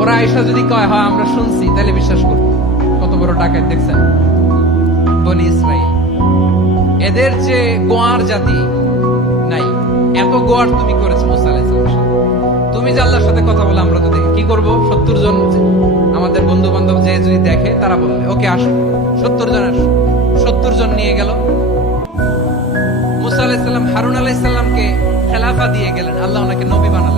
ওরা আয়সা যদি কয়, হয়, আমরা শুনছি, তাহলে বিশ্বাস করব কত বড় টাকায় দেখছেন? বনি ইসরায়েল এদের যে গোয়ার জাতি নাই। এত গোয়ার তুমি করেছ মুসা আলাইহিস তুমি যে আল্লাহর সাথে কথা বলে, আমরা তো দেখি। কি করব? সত্তর জন আমাদের বন্ধু বান্ধব যে যদি দেখে, তারা বলবে, ওকে, আসো। সত্তর জন আসো। সত্তর জন নিয়ে গেল। মুসা আলাইসাল্লাম হারুন আলাইসাল্লামকে খেলাফা দিয়ে গেলেন। আল্লাহ ওনাকে নবী বানালেন।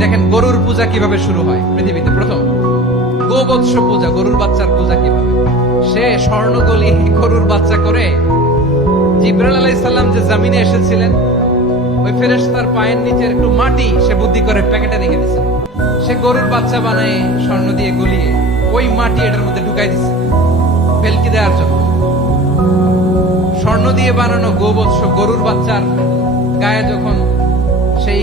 দেখেন, গরুর পূজা কীভাবে শুরু হয়? পৃথিবীতে প্রথম। গোবৎস পূজা, গরুর বাচ্চার পূজা কীভাবে? সে স্বর্ণগলি গরুর বাচ্চা করে সালাম যে জামিনে এসেছিলেন, ওই পায়ের নিচের একটু মাটি সে বুদ্ধি করে প্যাকেটে রেখে দিছে সে গরুর বাচ্চা বানায় স্বর্ণ দিয়ে গলিয়ে ওই মাটি এটার মধ্যে ঢুকাই দিছে ভেলকি দেওয়ার জন্য। স্বর্ণ দিয়ে বানানো গোবৎস গরুর বাচ্চার গায়ে যখন সেই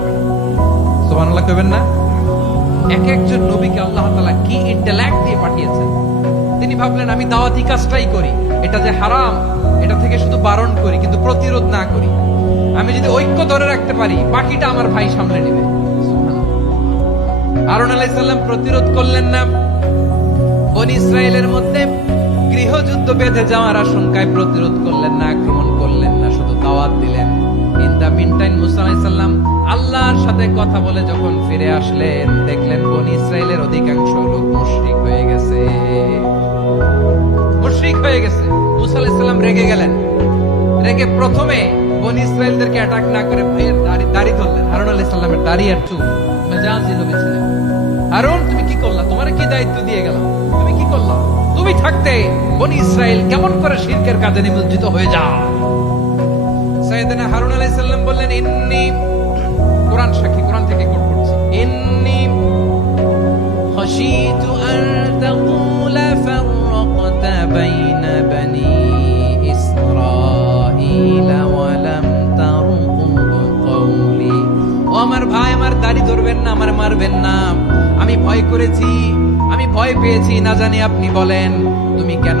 সুবহানাল্লাহ কইবেন না? এক একজন নবীকে আল্লাহ তাআলা কি ইন্টেলেক্ট দিয়ে পাঠিয়েছেন? তিনি ভাবলেন, আমি দাওয়াতি কাজটাই করি। এটা যে হারাম, এটা থেকে শুধু বারণ করি, কিন্তু প্রতিরোধ না করি। আমি যদি ঐক্য ধরে রাখতে পারি, বাকিটা আমার ভাই সামলে নেবে। আরন আলাইসাল্লাম প্রতিরোধ করলেন না। বনি ইসরায়েলের মধ্যে গৃহযুদ্ধ বেঁধে যাওয়ার আশঙ্কায় প্রতিরোধ করলেন না, আক্রমণ করলেন না, শুধু দাওয়াত দিলেন। ইন দা মিনটাইম মুসা আলাইসাল্লাম আল্লাহর সাথে কথা বলে যখন ফিরে আসলেন, দেখলেন বনি ইসরায়েলের অধিকাংশ লোক মুশরিক হয়ে গেছে। মুশরিক হয়ে গেছে। মুসা আলাইসাল্লাম রেগে গেলেন। রেগে প্রথমে বনি ইসরায়েলদেরকে অ্যাটাক না করে ভাইয়ের দাড়ি দাড়ি ধরলেন। হারুন আলাইহিস দাড়ি আর চুল মেজাজি নবী ছিলেন। হারুন, তুমি কি করলা? তোমার কি দায়িত্ব দিয়ে গেলাম? তুমি কি করলা? তুমি থাকতে বনি ইসরায়েল কেমন করে শিরকের কাজে নিমজ্জিত হয়ে সাইয়েদনা হারুন আলাইহিস সালাম বললেন ইন্নি কোরআন সাক্ষী কোরআন থেকে কোট করছি ইন্নি خشيت أن تقول فرقت بين بني إسرائيل ولم ترقب قولي ও আমার ভাই আমার দাড়ি ধরবেন না আমার মারবেন না আমি ভয় করেছি আমি ভয় পেয়েছি না জানি আপনি বলেন তুমি কেন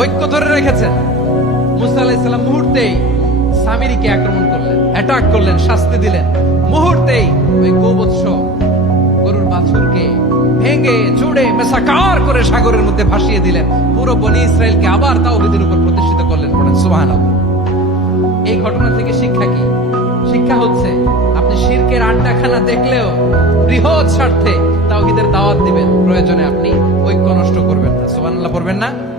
ঐক্য ধরে রেখেছেন। মুসা মুহূর্তেই সামিরিকে আক্রমণ করলেন অ্যাটাক করলেন, শাস্তি দিলেন। মুহূর্তেই ওই গোবৎস গরুর বাছুরকে ভেঙে করে সাগরের মধ্যে ভাসিয়ে দিলেন। পুরো বনি ইসরায়েলকে আবার উপর প্রতিষ্ঠিত করলেন। পড়েন এই ঘটনা থেকে শিক্ষা কি? শিক্ষা হচ্ছে, আপনি শিরকের আড্ডাখানা দেখলেও বৃহৎ স্বার্থে তাওহীদের দাওয়াত দিবেন। প্রয়োজনে আপনি ঐক্য নষ্ট করবেন না। সুবহানাল্লাহ পড়বেন না?